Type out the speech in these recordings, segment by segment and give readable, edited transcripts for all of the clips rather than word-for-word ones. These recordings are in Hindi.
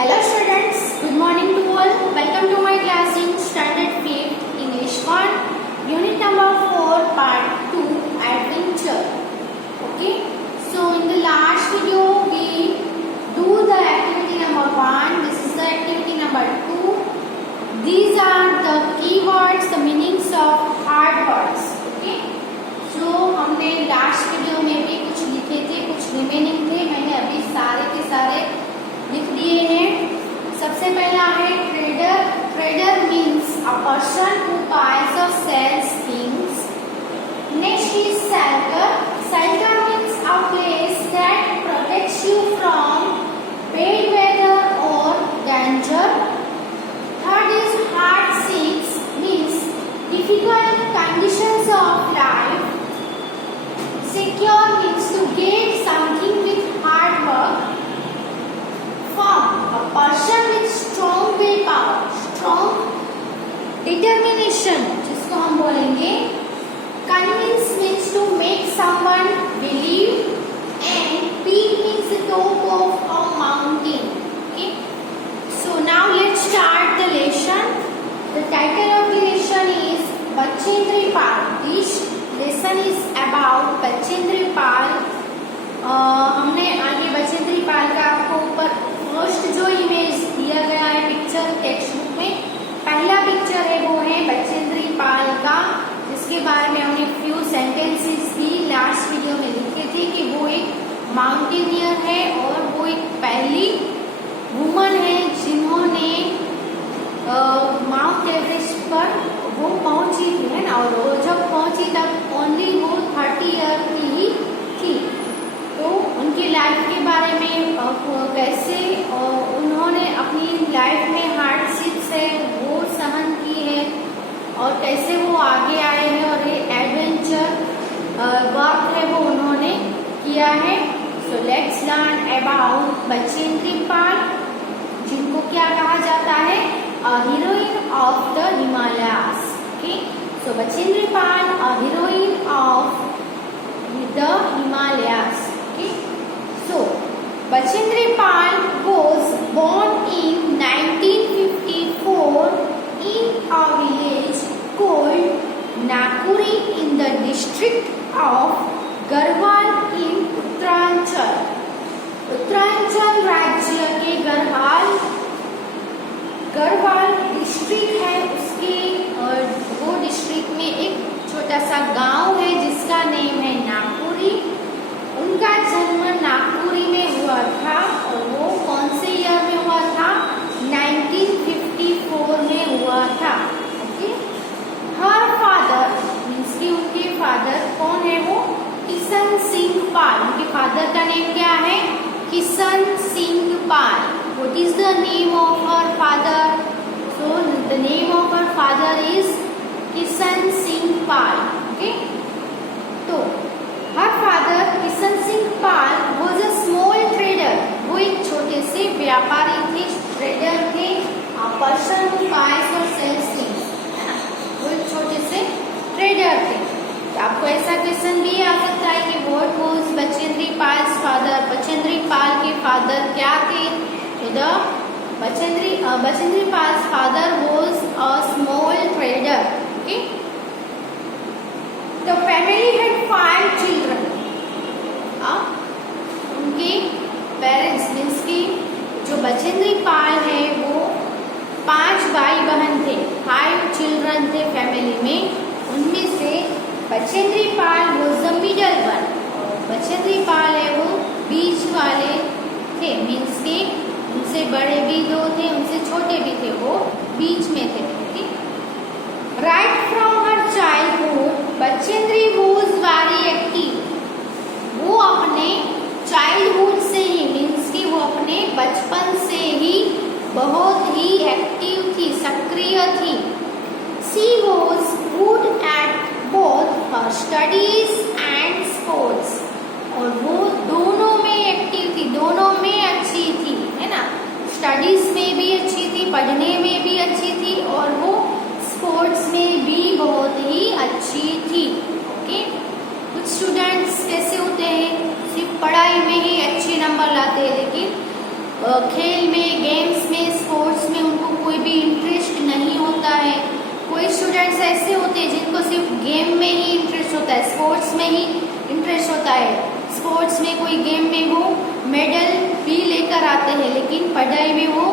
Hello students, good morning to all. Welcome to my class in Standard 5th English 1, Unit number 4, Part 2, Adventure. Okay, so in the last video we do the activity number 1. This is the activity number 2. These are the keywords, the meanings of hard words. Okay, so हमने लास्ट वीडियो में भी कुछ लिखे थे, कुछ रिमेनिंग थे. मैंने अभी सारे के सारे लिख दिए हैं. सबसे पहला है trader. Trader means a person who buys और sells things. Next is shelter. Shelter means a place that protects you from bad weather और danger. Third is hardships means difficult conditions of life. Secure means to get something with hard work. Firm, a person with strong willpower, strong determination, जिसको हम बोलेंगे. Convince means to make someone believe, and peak means the top of a mountain. Okay. So now let's start the lesson. The title of the lesson is Bachendri Pal. This lesson is about Bachendri Pal. हमने आगे बचेंद्री पाल का आपको ऊपर फर्स्ट जो इमेज दिया गया है पिक्चर टेक्स्ट बुक में, पहला पिक्चर है वो है बचेंद्री पाल का, जिसके बारे में हमने फ्यू सेंटेंसेस भी लास्ट वीडियो में लिखे थे कि वो एक माउंटेनियर है और वो एक पहली वुमन है जिन्होंने माउंट एवरेस्ट पर वो पहुंची थी, है ना. और वो जब पहुंची तब ओनली वो 30 ईयर की ही थी. तो उनकी लाइफ के बारे में कैसे उन्होंने अपनी लाइफ में हार्डशिप्स है वो सहन की है और कैसे वो आगे आए हैं और ये एडवेंचर वर्क है वो उन्होंने किया है. So let's learn about Bachendri Pal, जिनको क्या कहा जाता है, a heroine of the Himalayas. Okay, so Bachendri Pal, a heroine of the Himalayas. Okay, so Bachendri Pal was born in 1954 in a village called Nakuri in the district of Garhwal in Uttarakhand. Uttaranchal राज्य के गढ़वाल डिस्ट्रिक्ट है, उसके वो डिस्ट्रिक्ट में एक छोटा सा गांव है जिसका नेम है नागपुरी. उनका जन्म नागपुरी में हुआ था और वो कौन से ईयर में हुआ था, 1954 में हुआ था. ओके, हर फादर मीन्स कि उनके फादर कौन है, वो किशन सिंह पाल. उनके फादर का नेम क्या है, किशन सिंह पाल. What is the name of her father? So the name of her father is Kishan Singh Pal. Okay. तो her father Kishan Singh Pal was a small trader. वो एक छोटे से व्यापारी थे, ट्रेडर थे. Person who buys or sells things, है ना. वो एक छोटे से ट्रेडर थे. तो आपको ऐसा क्वेश्चन भी आ सकता है कि what was Bachendri Pal's father. Bachendri Pal के फादर क्या थे. So the Bachendri Pal's father was a small trader. Okay. The family had 5 children. उनके पेरेंट्स मीन्स की जो बचेंद्री पाल है वो 5 भाई बहन थे. 5 चिल्ड्रन थे फैमिली में. उनमें से Bachendri Pal was the middle one. Bachendri Pal है वो बीच वाले थे, मीन्स के उनसे बड़े भी 2 थे, उनसे छोटे भी थे, वो बीच में थे. Right from her childhood Bachendri was very active. वो अपने चाइल्डहुड से ही मीन्स कि वो अपने बचपन से ही बहुत ही एक्टिव थी, सक्रिय थी. She was good at both her studies and sports. और वो दोनों में एक्टिव थी, दोनों में अच्छी थी, है ना. स्टडीज में भी अच्छी थी, पढ़ने में भी अच्छी थी और वो स्पोर्ट्स में भी बहुत ही अच्छी थी. ओके, कुछ स्टूडेंट्स कैसे होते हैं, सिर्फ पढ़ाई में ही अच्छे नंबर लाते हैं लेकिन खेल में, गेम्स में, स्पोर्ट्स में उनको कोई भी इंटरेस्ट नहीं होता है। कोई स्टूडेंट्स ऐसे होते हैं जिनको सिर्फ गेम में ही इंटरेस्ट होता है, स्पोर्ट्स में ही इंटरेस्ट होता है। स्पोर्ट्स में, कोई गेम में वो मेडल भी लेकर आते हैं, लेकिन पढ़ाई में वो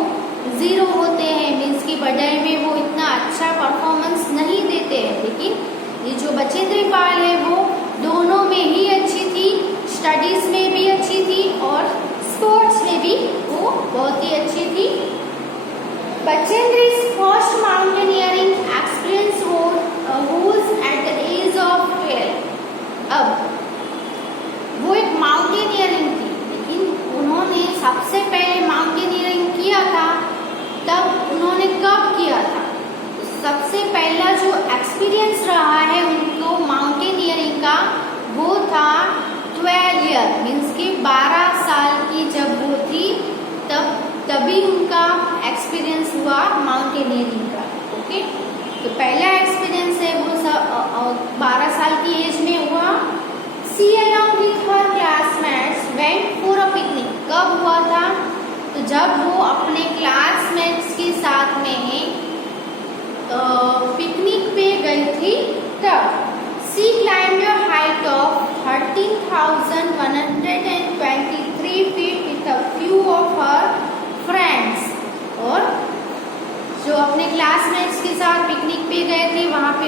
जीरो होते हैं, मीन्स की पढ़ाई में वो इतना अच्छा परफॉर्मेंस नहीं देते हैं। लेकिन ये जो बचेंद्री पाल है वो दोनों में ही अच्छी थी, स्टडीज में भी अच्छी थी और स्पोर्ट्स में भी वो बहुत ही अच्छी थी। Bachendri's first mountaineering experience was at the age of 12। अब वो एक माउंटेनियरिंग थी, लेकिन उन्होंने सबसे पहले माउंटेनियरिंग किया था, तब उन्होंने कब किया था? सबसे पहला जो एक्सपीरियंस रहा है उनको माउंटेनियरिंग का वो था 12 ईयर, मीन्स कि 12 साल की जब वो थी तभी उनका एक्सपीरियंस हुआ माउंटेनियरिंग का। ओके, तो पहला एक्सपीरियंस है वो 12 साल की एज में हुआ। सी along with her classmates went for a picnic। कब हुआ था? तो जब वो अपने क्लासमेट्स के साथ में पिकनिक पे गई थी तब। She climbed a height of 13,123 feet with a few of her friends। और जो अपने क्लासमेट्स के साथ पिकनिक पे गए थे वहाँ पे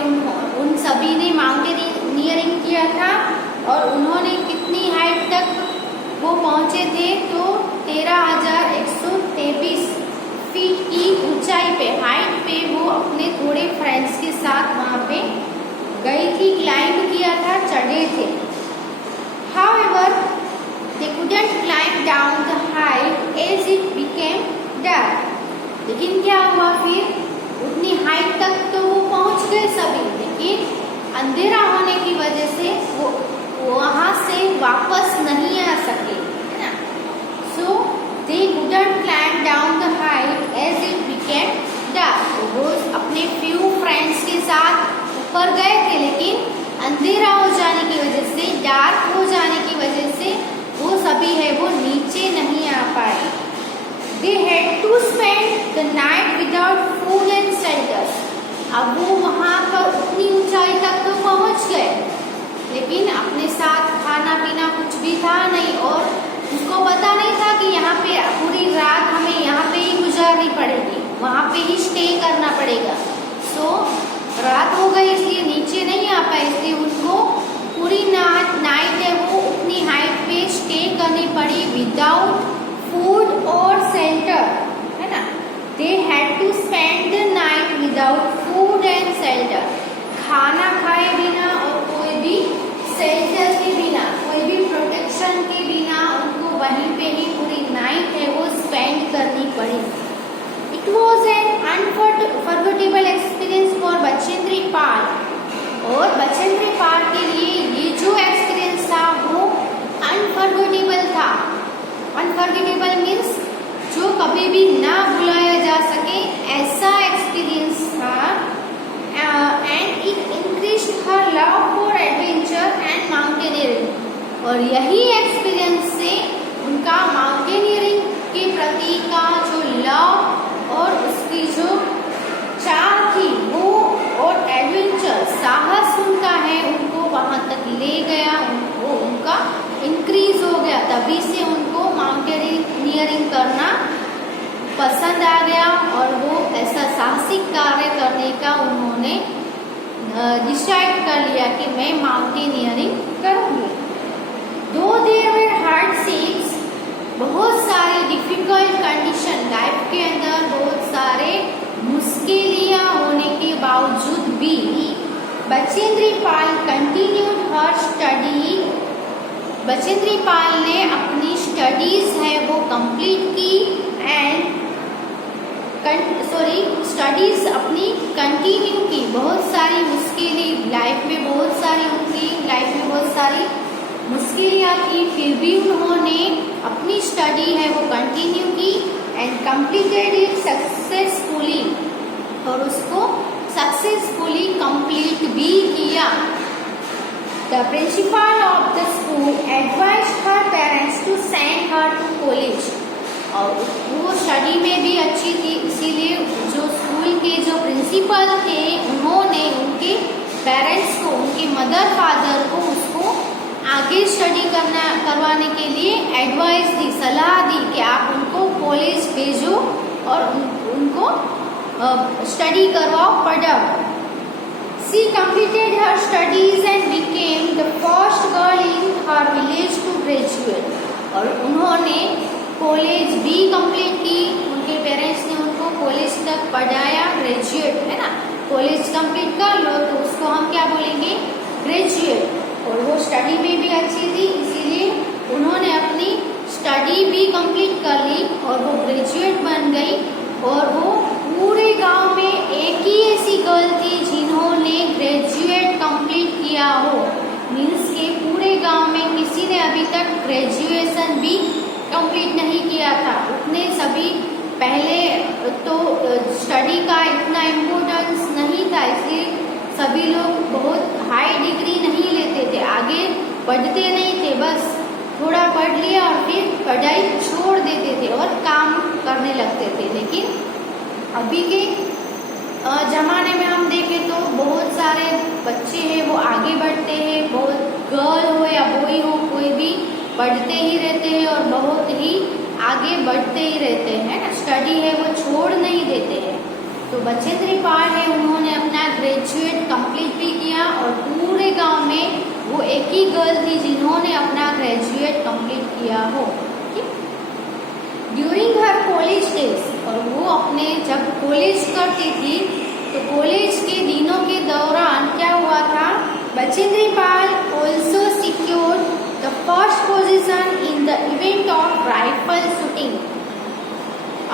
उन सभी ने माउंटेनियरिंग किया था और उन्होंने कितनी हाइट तक वो पहुँचे थे? तो 13,123 फीट की ऊंचाई पे, हाइट पे वो अपने थोड़े फ्रेंड्स के साथ वहाँ पे गई थी, क्लाइंब किया था, चढ़े थे। However, they couldn't climb down the height as it became dark। लेकिन क्या हुआ फिर? उतनी हाइट तक तो वो पहुंच गए सभी, लेकिन अंधेरा होने की वजह से वो वहां से वापस नहीं आ सके, है ना। So they couldn't climb down the height as it became dark। वो अपने few friends के साथ ऊपर गए थे, लेकिन अंधेरा हो जाने की वजह से, डार्क हो जाने की वजह से वो सभी है वो नीचे नहीं आ पाए। They had to spend the night without food and shelter। अब वो वहाँ पर उतनी ऊंचाई तक तो पहुँच गए, लेकिन अपने साथ खाना पीना कुछ भी था नहीं और उनको पता नहीं था कि यहाँ पे पूरी रात हमें यहाँ पे ही गुजारनी पड़ेगी, वहाँ पे ही स्टे करना पड़ेगा। सो रात हो गई इसलिए नीचे नहीं आ पाए, इसलिए उनको पूरी नाइट है वो उतनी हाइट पे स्टे करनी पड़ी विदाउट फूड और शेल्टर, है ना। They had to spend the night without food and shelter. खाना खाए बिना और कोई भी शेल्टर के बिना, कोई भी प्रोटेक्शन के बिना उनको वहीं पे ही पूरी नाइट है वो स्पेंड करनी पड़ी। It was an unforgettable experience for Bachendri Pal. और बचेंद्री पाल के लिए ये जो एक्सपीरियंस था वो अनफॉरगेटेबल था। अनफॉरगेटेबल मीन्स जो कभी भी ना भुलाया जा सके, ऐसा एक्सपीरियंस था। And it increased her love for adventure and mountaineering. और यही एक्सपीरियंस से उनका माउंटेनियरिंग के प्रति का जो लव और उसकी जो चाह थी वो और एडवेंचर, साहस उनका है, उनको वहाँ तक ले गया, उनको उनका इंक्रीज हो गया। तभी से उनको माउंटेनियरिंग करना पसंद आ गया और वो ऐसा साहसिक कार्य करने का उन्होंने डिसाइड कर लिया कि मैं माउंटेनियरिंग करूँगी। दो देयर वर हार्डशिप्स, बहुत सारी डिफिकल्ट कंडीशन लाइफ के अंदर, बहुत सारे मुश्किलियाँ होने के बावजूद भी बचेंद्री पाल कंटिन्यूड हर स्टडी। बचेंद्री पाल ने अपनी स्टडीज है वो कंप्लीट की एंड स्टडीज अपनी कंटिन्यू की। बहुत सारी मुश्किलें लाइफ में, बहुत सारी उनकी लाइफ में बहुत सारी मुश्किलें थी, फिर भी उन्होंने अपनी स्टडी है वो कंटिन्यू की एंड कंप्लीटेड इट सक्सेसफुली, और उसको सक्सेसफुली कंप्लीट भी किया। The principal of the school advised her parents to send her to college। और वो स्टडी में भी अच्छी थी, इसीलिए जो स्कूल के जो प्रिंसिपल थे उन्होंने उनके पेरेंट्स को, उनके मदर फादर को उसको आगे स्टडी करवाने के लिए एडवाइस दी, सलाह दी कि आप उनको कॉलेज भेजो और उनको स्टडी करवाओ, पढ़ाओ। She completed her studies and became the first girl in her village to graduate. और उन्होंने कॉलेज भी कंप्लीट की, उनके पेरेंट्स ने उनको कॉलेज तक पढ़ाया, ग्रेजुएट है ना, कॉलेज कंप्लीट कर लो तो उसको हम क्या बोलेंगे, ग्रेजुएट। और वो स्टडी में भी अच्छी थी, इसीलिए उन्होंने अपनी स्टडी भी कंप्लीट कर ली और वो ग्रेजुएट बन गई। और वो पूरे गांव में एक ही ऐसी गर्ल थी जिन्होंने ग्रेजुएट कंप्लीट किया हो, मीन्स के पूरे गांव में किसी ने अभी तक ग्रेजुएशन भी कंप्लीट नहीं किया था। उतने सभी पहले तो स्टडी का इतना इम्पोर्टेंस नहीं था, इसलिए सभी लोग बहुत हाई डिग्री नहीं लेते थे, आगे बढ़ते नहीं थे, बस थोड़ा पढ़ लिया और फिर पढ़ाई छोड़ देते थे और काम करने लगते थे। लेकिन अभी के जमाने में हम देखें तो बहुत सारे बच्चे हैं वो आगे बढ़ते हैं, बहुत गर्ल हो या बॉय हो कोई भी पढ़ते ही रहते हैं और बहुत ही आगे बढ़ते ही रहते हैं ना, स्टडी है वो छोड़ नहीं देते हैं। तो बचेंद्री पाल है, उन्होंने अपना ग्रेजुएट कंप्लीट भी किया और पूरे गांव में वो एक ही गर्ल थी जिन्होंने अपना ग्रेजुएट कंप्लीट किया हो। ड्यूरिंग हर कॉलेज डेज, और वो अपने जब कॉलेज करती थी तो कॉलेज के दिनों के दौरान क्या हुआ था, Bachendri Pal also secured the first position in the event of rifle shooting.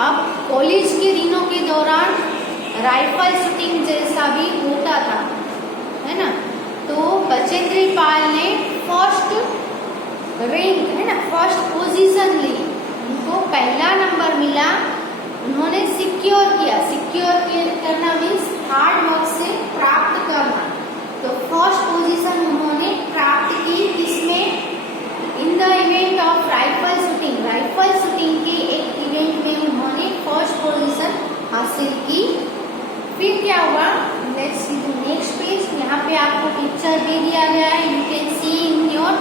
अब कॉलेज के दिनों के दौरान राइफल शूटिंग जैसा भी होता था, है ना, तो बचेंद्री पाल ने फर्स्ट रैंक है ना, फर्स्ट पोजीशन ली, उनको पहला नंबर मिला, उन्होंने सिक्योर किया। सिक्योर करना मीन्स हार्ड वर्क से प्राप्त करना, तो फर्स्ट पोजीशन उन्होंने प्राप्त की। इसमें इन the event of rifle shooting, rifle shooting के एक इवेंट में उन्होंने फर्स्ट पोजीशन हासिल की। फिर क्या हुआ, let's see the next page. यहाँ पे आपको पिक्चर भी दिया गया है, you can see in your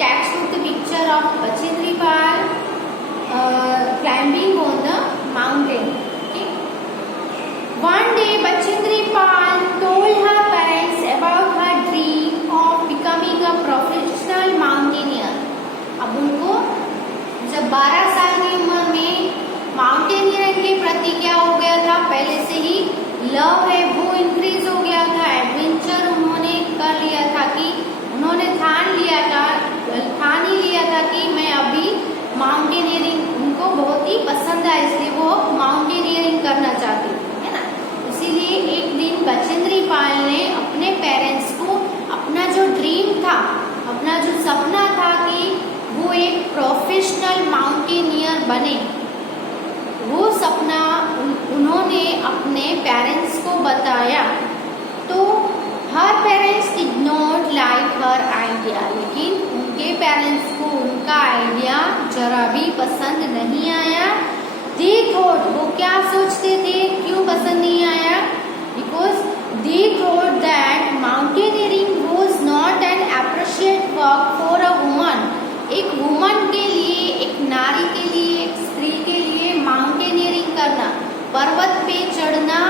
text book the picture of Bachendri Pal climbing on the mountain. Okay. One day, Bachendri Pal told her parents about her dream of becoming a professional mountaineer. अब उनको जब 12 साल की उम्र में माउंटेनियरिंग के प्रति क्या हो गया था, पहले से ही लव है वो इंक्रीज हो गया था, एडवेंचर उन्होंने कर लिया था कि उन्होंने ठान ही लिया था कि मैं अभी माउंटेनियरिंग, उनको बहुत ही पसंद है इसलिए वो माउंटेनियरिंग करना चाहती थी, है ना। इसीलिए एक दिन बचेंद्री पाल ने अपने पेरेंट्स को अपना जो ड्रीम था, अपना जो सपना था कि वो एक प्रोफेशनल माउंटेनियर बने, वो सपना उन्होंने अपने पेरेंट्स को बताया। तो her parents did not like her idea, लेकिन उनके पेरेंट्स को उनका आइडिया जरा भी पसंद नहीं आया। दे थॉट, वो क्या सोचते थे, क्यों पसंद नहीं आया, because they thought that mountaineering was not an appreciate work for a woman. एक वुमन के लिए, एक नारी के लिए, एक स्त्री के लिए माउंटेनियरिंग करना, पर्वत पे चढ़ना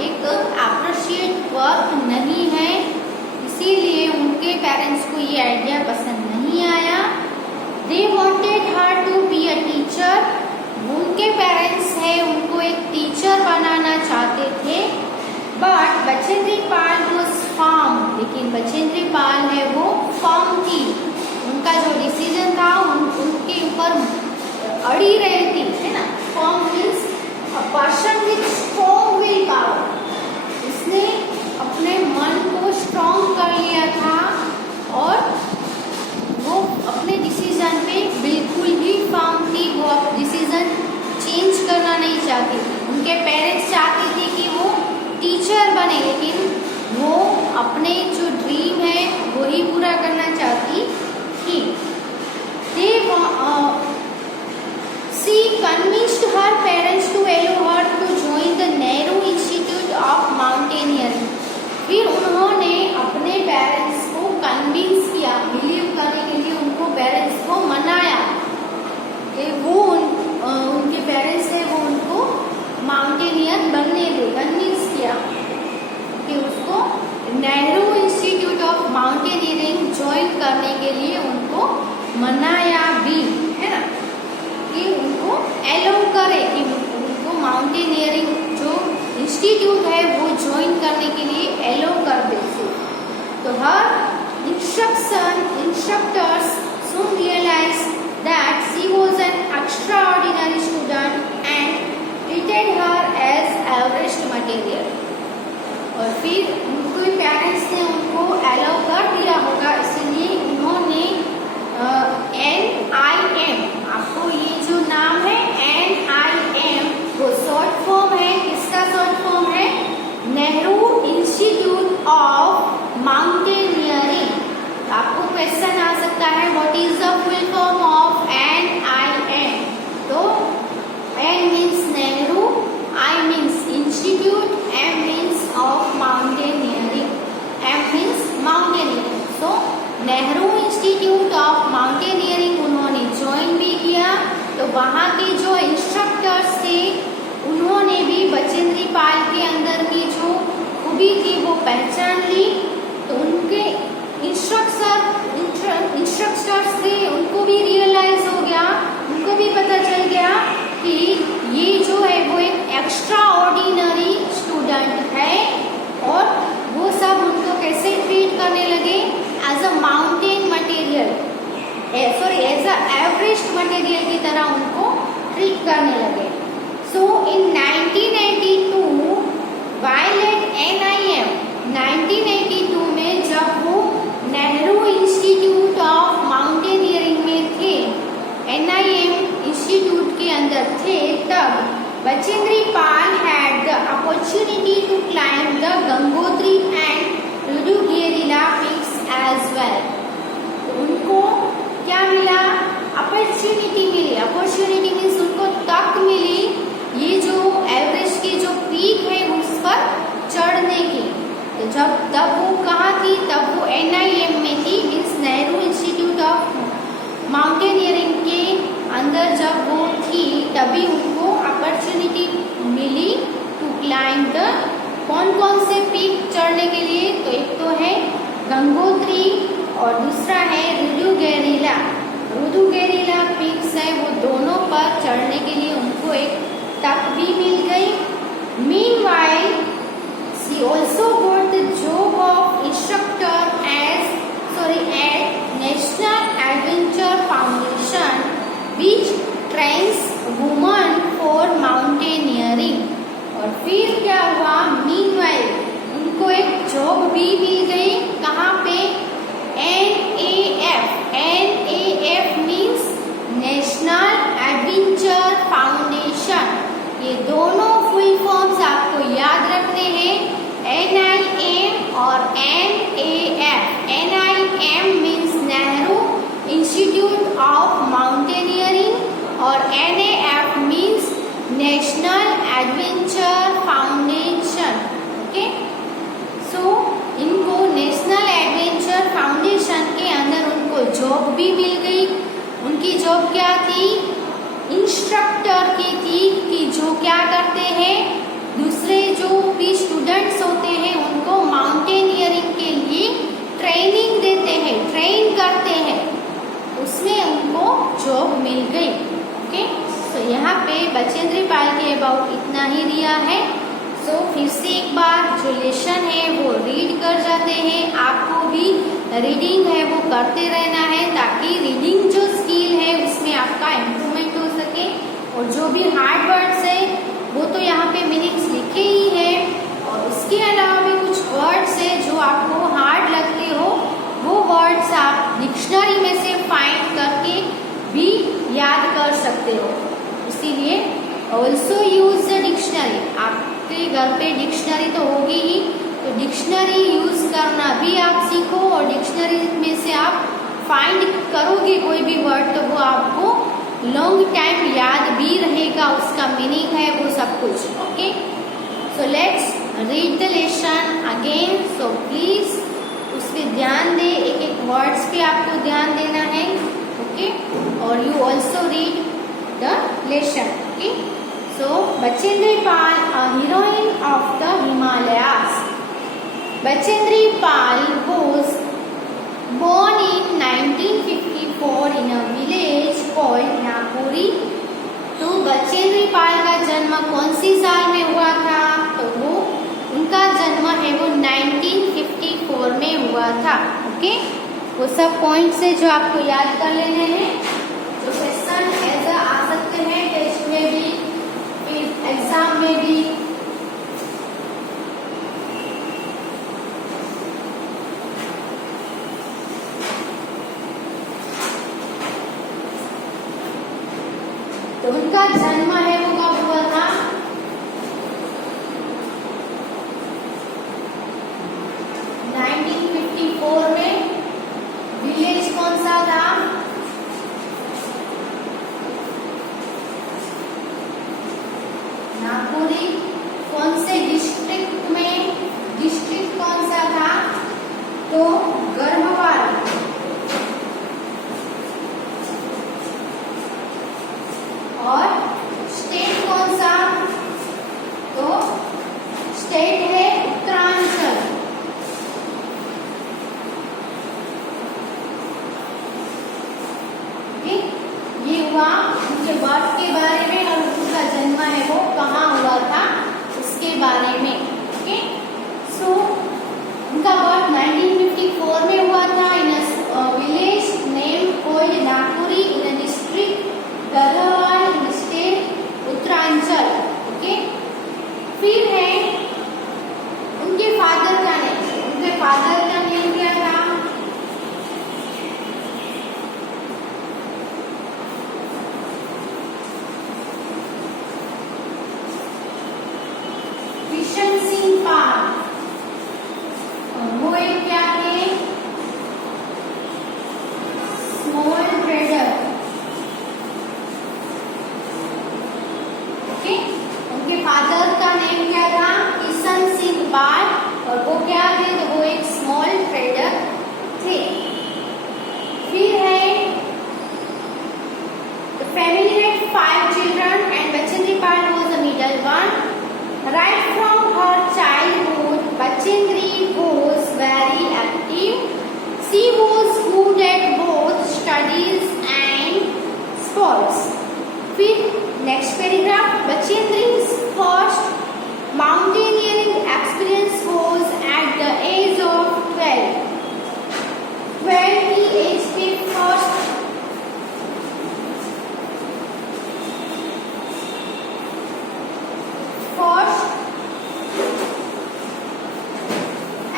एक अप्रिशिएट वर्क नहीं है, इसीलिए उनके पेरेंट्स को ये आइडिया पसंद नहीं आया। They wanted her to be a teacher, उनके पेरेंट्स है उनको एक टीचर बनाना चाहते थे। But Bachendri Pal was firm, लेकिन बचेंद्री पाल है वो फर्म थी, उनका जो डिसीजन था उनके ऊपर अड़ी रहती है ना। Firm means a person with strong will power, उसने अपने मन को स्ट्रॉन्ग कर लिया था और वो अपने डिसीजन पे बिल्कुल ही फर्म थी, वो डिसीजन चेंज करना नहीं चाहती थी। उनके पेरेंट्स चाहते थे कि वो टीचर बने, लेकिन वो अपने जो ड्रीम है वही पूरा करना चाहती थी। She convinced her parents to allow her to join the Nehru Institute of Mountaineering. फिर उन्होंने अपने पेरेंट्स को कन्विंस किया, बिलीव करने के लिए उनको पेरेंट्स को मनाया कि वो उनके पेरेंट्स है वो उनको माउंटेनियर बनने दे, कन्विंस किया कि उसको Nehru institute of mountaineering join करने के लिए उनको मनाया भी, है ना, कि उनको अलाउ करे कि उनको माउंटेनियरिंग जो इंस्टीट्यूट है वो ज्वाइन करने के लिए अलाउ कर दे। तो हर instructors soon realized that she was an extraordinary student and treated her as average material. और फिर उनके पेरेंट्स ने उनको अलाउ कर दिया होगा, इसलिए उन्होंने NIM, आपको ये जो नाम है NIM वो शॉर्ट फॉर्म है, किसका शॉर्ट फॉर्म है? Nehru institute of mountaineering. आपको क्वेश्चन आ सकता है what is the full form of NIM? तो N means Nehru, I means institute, M means of mountaineering, M means mountaineering. तो नेहरू इंस्टीट्यूट ऑफ माउंटेनियरिंग उन्होंने ज्वाइन भी किया। तो वहाँ के जो इंस्ट्रक्टर्स थे उन्होंने भी बचेंद्री पाल के अंदर की जो खूबी थी वो पहचान ली। तो उनके इंस्ट्रक्टर्स थे उनको भी रियलाइज हो गया, उनको भी पता चल गया कि ये जो है वो एक एक्स्ट्रा ऑर्डिनरी स्टूडेंट है, और वो सब उनको कैसे ट्रीट करने लगे? As a mountain material, sorry as a average material की तरह उनको ट्रीट करने लगे। सो इन 1982 while at NIM, 1982 में जब वो नेहरू इंस्टीट्यूट ऑफ माउंटेनियरिंग में थे, NIM इंस्टीट्यूट के अंदर थे, तब Bachendri Pal had the opportunity to climb the Gangotri and Rudugaira peaks as well. उनको क्या मिला? अपॉर्चुनिटी मिली। अपॉर्चुनिटी मीन्स उनको तक मिली ये जो एवरेज की जो पीक है उस पर चढ़ने की। तो तब वो कहाँ थी? तब वो NIM में थी, means Nehru institute of mountaineering के अंदर जब वो थी तभी उनको अपॉर्चुनिटी मिली टू क्लाइंब द, कौन कौन से पीक चढ़ने के लिए? तो एक तो है गंगोत्री और दूसरा है रुडुगेरिला। रुडुगेरिला पीक्स है, वो दोनों पर चढ़ने के लिए उनको एक तक भी मिल गई। Meanwhile, she also got the job of instructor at National Adventure Foundation, which trains women for mountaineering. और फिर क्या हुआ? Meanwhile, उनको एक जॉब भी मिल गई। कहाँ पे? NAF means National Adventure foundation. ये दोनों फुल फॉर्म्स आपको याद रखने हैं, NIM और NAF। NIM means Nehru institute of Mountaineering और NAF means National Adventure Foundation. Okay, so इनको नेशनल एडवेंचर फाउंडेशन के अंदर उनको जॉब भी मिल गई। उनकी जॉब क्या थी? इंस्ट्रक्टर की थी, कि जो क्या करते हैं, दूसरे जो भी स्टूडेंट्स होते हैं उनको माउंटेनियरिंग के लिए ट्रेनिंग देते हैं, ट्रेन करते हैं, उसमें उनको जॉब मिल गई। ओके, तो यहाँ पे बचेंद्री पाल के अबाउट इतना ही दिया है। सो फिर से एक बार जो लेसन है वो रीड कर जाते हैं। आपको भी रीडिंग है वो करते रहना है ताकि रीडिंग जो स्किल है उसमें आपका इम्प्रूवमेंट हो सके। और जो भी हार्ड वर्ड्स है वो तो यहाँ पे मीनिंग्स लिखे ही है, और उसके अलावा भी कुछ वर्ड्स है जो आपको हार्ड लगते हो, वो वर्ड्स आप डिक्शनरी में से फाइंड करके भी याद कर सकते हो। इसीलिए ऑल्सो यूज द डिक्शनरी। आपके घर पे डिक्शनरी तो होगी ही, तो डिक्शनरी यूज करना भी आप सीखो, और डिक्शनरी में से आप फाइंड करोगे कोई भी वर्ड तो वो आपको लॉन्ग टाइम याद भी रहेगा, उसका मीनिंग है वो सब कुछ. Okay, so let's read the lesson again. So please उस पर ध्यान दे, एक एक वर्ड्स पे आपको ध्यान देना है. ओके, और you also read the lesson. Okay, so Bachendri Pal, a heroine of the Himalayas. Bachendri Pal was born in 1954 in a village called Napuri. तो बचेंद्री पाल का जन्म कौन सी साल में हुआ था? तो वो उनका जन्म है वो 1954 में हुआ था. ओके, वो सब पॉइंट्स है जो आपको याद कर लेने हैं, जो क्वेश्चन ऐसा आ सकते हैं टेस्ट में भी, फिर एग्जाम में भी. तो उनका जन्म है वो कब हुआ था? 1954 में. विलेज कौन सा था? नागपुरी. कौन से डिस्ट्रिक्ट में? डिस्ट्रिक्ट कौन सा था? तो गर्भवाल. और स्टेट कौन सा? तो स्टेट है उत्तरांचल. ठीक, ये हुआ उनके बर्थ के बारे में, और उनका जन्म है वो कहाँ हुआ था उसके बारे में. ओके, सो उनका बर्थ 1954 में हुआ था in village name called Nagpuri in district Garhwal in state Uttaranchal. Okay, फिर है उनके फादर का नेम. उनके फादर का नेम क्या था? किशन सिंह पाल. वो एक क्या थे? Small trader. ओके, उनके फादर का नेम क्या था? किशन सिंह पाल. और वो क्या थे? तो वो एक स्मॉल ट्रेडर थे. फिर है the family had 5 children and Bachendri Pal was the middle one. Right from her childhood, Bachendri was very active. She was good at both studies and sports. फिर next paragraph, Bachendri's first mountaineering experience was at the age of 12. When he achieved first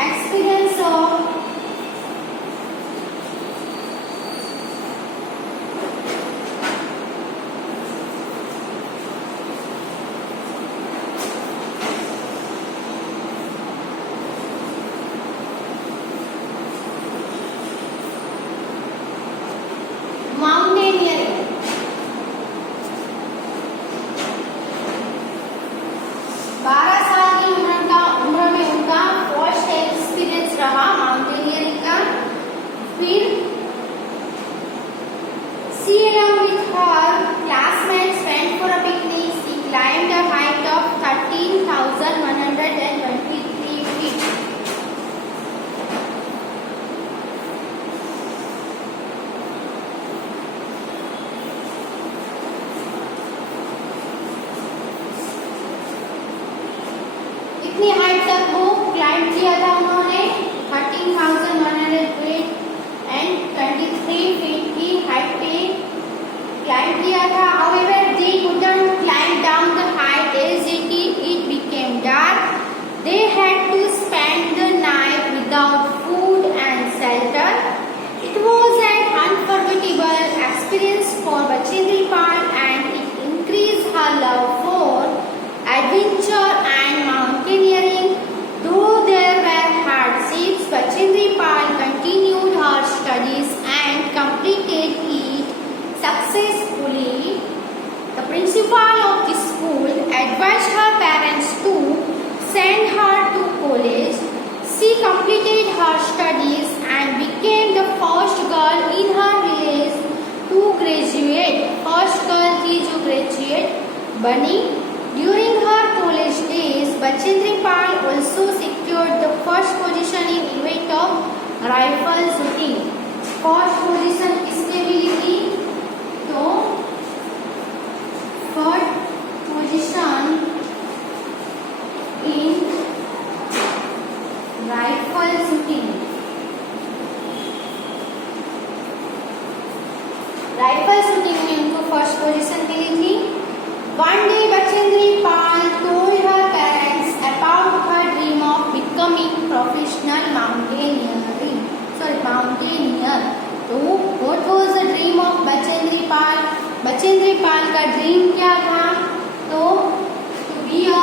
experience of mountaineering. 12 साल की उम्र में उनका फर्स्ट एक्सपीरियंस रहा माउंटेनियरिंग का. फिर she along with her classmates went for a picnic. She climbed a height of 13,123 feet. कितनी हाइट तक वो क्लाइंब किया था उन्होंने? 13,108 एंड 23 फीट की हाइट पे क्लाइंब किया था. However, they couldn't climb down the height as it became dark. They had to spend the night without food and shelter. It was an unforgettable experience for Bachendri Pal, and it increased her love for adventure and mountaineering. Though there were hardships, Bachendri Pal continued her studies and completed it successfully. studies and became the first girl in her village to graduate. First girl थी जो graduate बनी. During her college days, Bachendri Pal also secured the first position in event of rifle shooting. First position किसने मिली थी? तो first position in rifle shooting. Rifle shooting में उनको फर्स्ट पोजीशन मिली थी. One day Bachendri Pal told her parents about her dream of becoming professional mountaineer. तो what was the dream of Bachendri Pal? Bachendri Pal का ड्रीम क्या था? तो to be a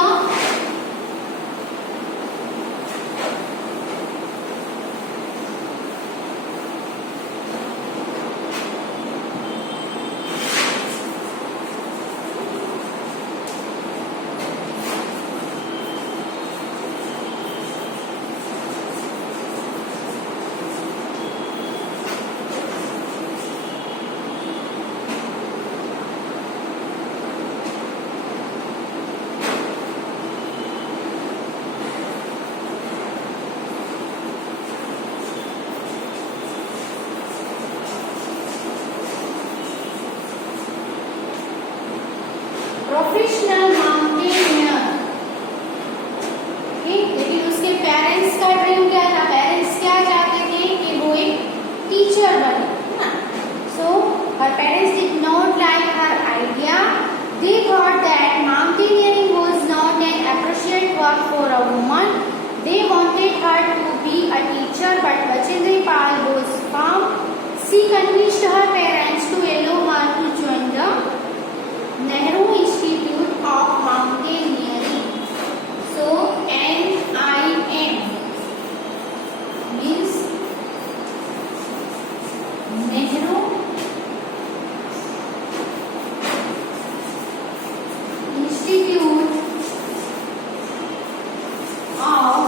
professional mountaineer. लेकिन उसके पेरेंट्स का ड्रीम क्या था? पेरेंट्स क्या चाहते थे कि वो एक टीचर बने, है ना. So her parents did not like her idea. They thought that mountaineering was not an appropriate work for a woman. They wanted her to be a teacher, but Bachendri Pal was firm. She convinced her parents to allow her to join the Nehru Institute of Mountaineering. So NIM means Nehru Institute of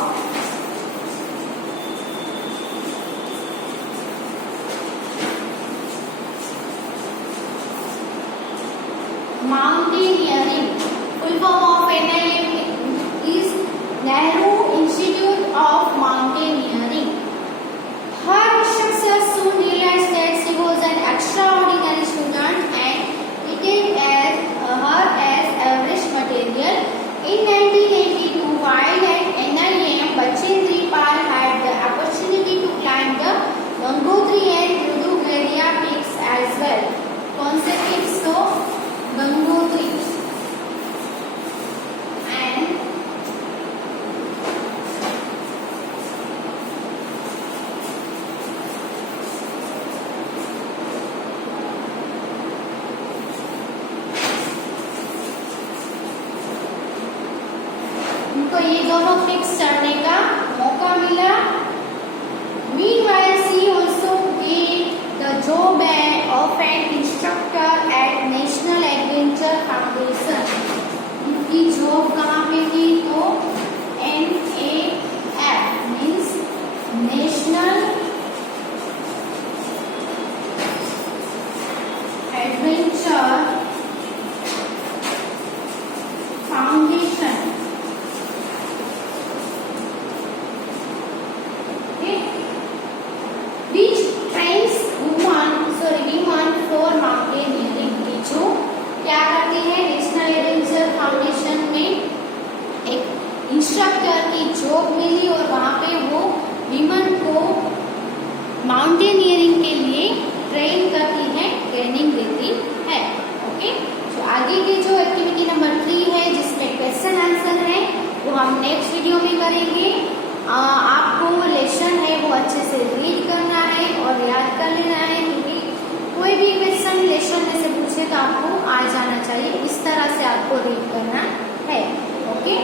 Mountaineering. Full form of NIM is Nehru Institute of Mountaineering. Her instructors soon realized that she was an extraordinary student and treated her as average material. In 1982, while at NIM, Bachendri Pal had the opportunity to climb the Gangotri and Rudugariya peaks as well. कौन से peaks? तो गंगोत्री and उनको ये दोनों पिक्स चढ़ने का मौका मिला. Meanwhile, she also did the job of an instructor at National Adventure Foundation. उनकी जॉब कहाँ पे थी? तो NAF means National Adventure Foundation. Which trains women for mountaineering. जो क्या करती है? नेशनल एडवेंचर फाउंडेशन में एक इंस्ट्रक्टर की जॉब मिली और वहाँ पे वो विमेन को माउंटेनियरिंग के लिए ट्रेन करती है, ट्रेनिंग देती है. ओके, तो आगे की जो एक्टिविटी नंबर 3 है जिसमें क्वेश्चन आंसर है वो हम नेक्स्ट वीडियो में करेंगे. आपको लेसन है वो अच्छे से रीड करना है और याद कर लेना है, क्योंकि कोई भी क्वेश्चन लेसन में से पूछे तो आपको आ जाना चाहिए. इस तरह से आपको रीड करना है. ओके.